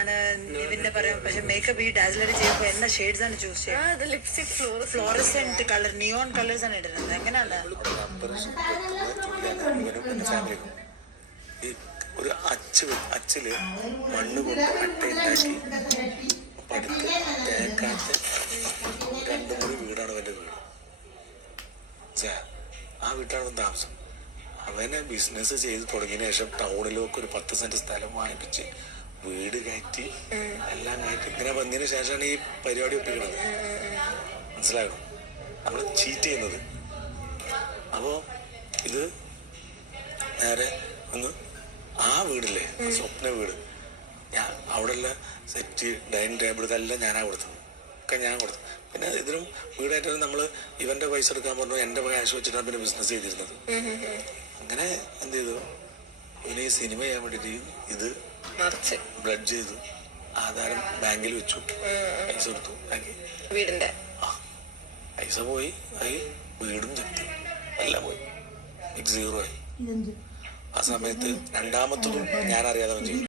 ആണ് നിവിന്റെ പറയാം. പക്ഷെ മേക്കപ്പ് ഈ ഡാസ്ലർ ചെയ്യുമ്പോ എല്ലാ ഷെയ്ഡ്സ് ആണ് ചൂസ് ചെയ്യുന്നത്. Lipstick fluorescent colour, neon colours ആണ് ഇടുന്നത്. എങ്ങനെയാണ് ഒരു അച്ചില് മണ്ണ് കൊണ്ട് അട്ടയുണ്ടാക്കി പടുത്ത് തേക്കാത്ത 2 മുറി വീടാണ് അവൻ്റെ വീട്. ആ വീട്ടിലാണ് താമസം. അവനെ ബിസിനസ് ചെയ്ത് തുടങ്ങിയ ശേഷം ടൗണിലൊക്കെ ഒരു 10 സെന്റ് സ്ഥലം വാങ്ങിപ്പിച്ച് വീട് കയറ്റി എല്ലാം കയറ്റി ഇങ്ങനെ വന്നതിന് ശേഷമാണ് ഈ പരിപാടി ഒപ്പിക്കുന്നത്. മനസ്സിലായോ? നമ്മൾ ചീറ്റ് ചെയ്യുന്നത്. അപ്പോൾ ഇത് നേരെ ഒന്ന് ആ വീടില്ലേ, സ്വപ്ന വീട്, ഞാൻ അവിടെയുള്ള സെറ്റ് ഡൈനിങ് ടേബിൾ ഇതെല്ലാം ഞാനാ കൊടുത്തത്, ഒക്കെ ഞാൻ കൊടുത്തു. പിന്നെ ഇതിനും വീടായിട്ട് നമ്മൾ ഇവന്റെ പൈസ എടുക്കാൻ പറഞ്ഞു, എൻ്റെ ക്യാഷ് വെച്ചിട്ടാണ് പിന്നെ ബിസിനസ് ചെയ്തിരുന്നത്. അങ്ങനെ എന്ത് ചെയ്തു, ഇവന് ഈ സിനിമ ചെയ്യാൻ വേണ്ടിയിട്ട് ഇത് ബ്ലഡ് ചെയ്തു, ആധാരം ബാങ്കിൽ വെച്ചു, പൈസ കൊടുത്തു വീടിന്റെ. പൈസ പോയി, ആയി വീടും ചത്തി, എല്ലാം പോയി, 0 ആയി. ആ സമയത്ത് രണ്ടാമത്തതും ഞാൻ അറിയാതെ ചെയ്തു.